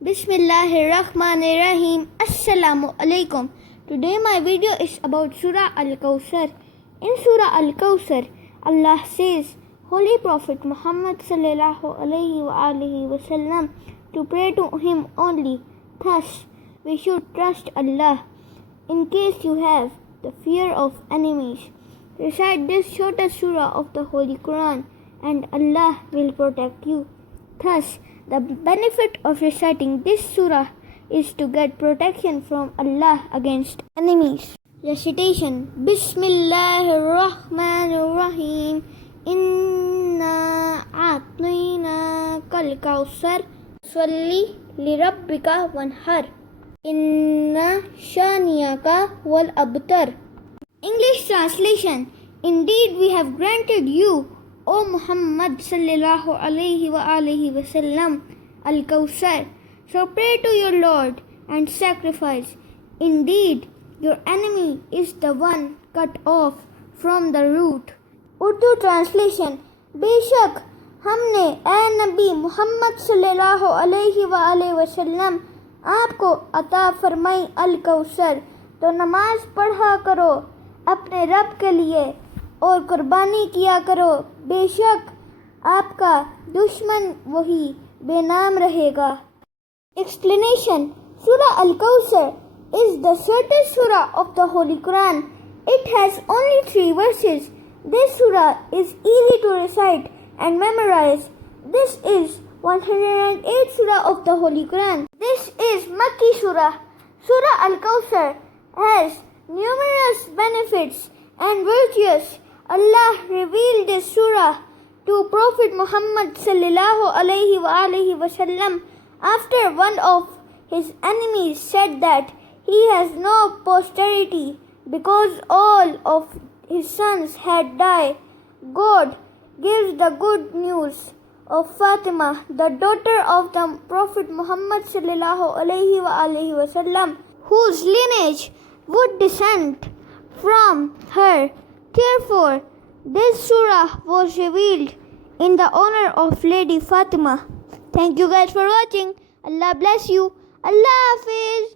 Bismillahirrahmanirrahim. Assalamu alaikum. Today my video is about Surah Al-Kawthar. In Surah Al-Kawthar, Allah says, Holy Prophet Muhammad sallallahu alaihi wasallam to pray to him only. Thus, we should trust Allah. In case you have the fear of enemies, recite this shortest surah of the Holy Quran and Allah will protect you. Thus, the benefit of reciting this surah is to get protection from Allah against enemies. Recitation. Bismillahirrahmanirrahim. Inna a'tayna kal kawthar salli li rabbika wanhar. Inna shaniyaka wal abtar. English translation. Indeed, we have granted you, O Muhammad sallallahu alaihi wasallam, Al-Kawthar. So pray to your Lord and sacrifice. Indeed, your enemy is the one cut off from the root. Urdu translation. बेशक हमने ए नबी मोहम्मद सल्लल्लाहु अलैहि वसल्लम आपको अता फरमाई अल-कौसर, तो नमाज पढ़ा करो अपने रब के लिए और कुर्बानी किया करो, बेशक आपका दुश्मन वही बेनाम रहेगा. Explanation. Surah Al-Kawthar is the shortest surah of the Holy Quran. It has only 3 verses. This surah is easy to recite and memorize. This is 108th surah of the Holy Quran. This is Makki surah. Surah Al-Kawthar has numerous benefits and virtues. Allah revealed this surah to Prophet Muhammad sallallahu alaihi wasallam after one of his enemies said that he has no posterity because all of his sons had died. God gives the good news of Fatima, the daughter of the Prophet Muhammad sallallahu alaihi wasallam, whose lineage would descend from her. Therefore, this surah was revealed in the honor of Lady Fatima. Thank you guys for watching. Allah bless you. Allah Hafiz.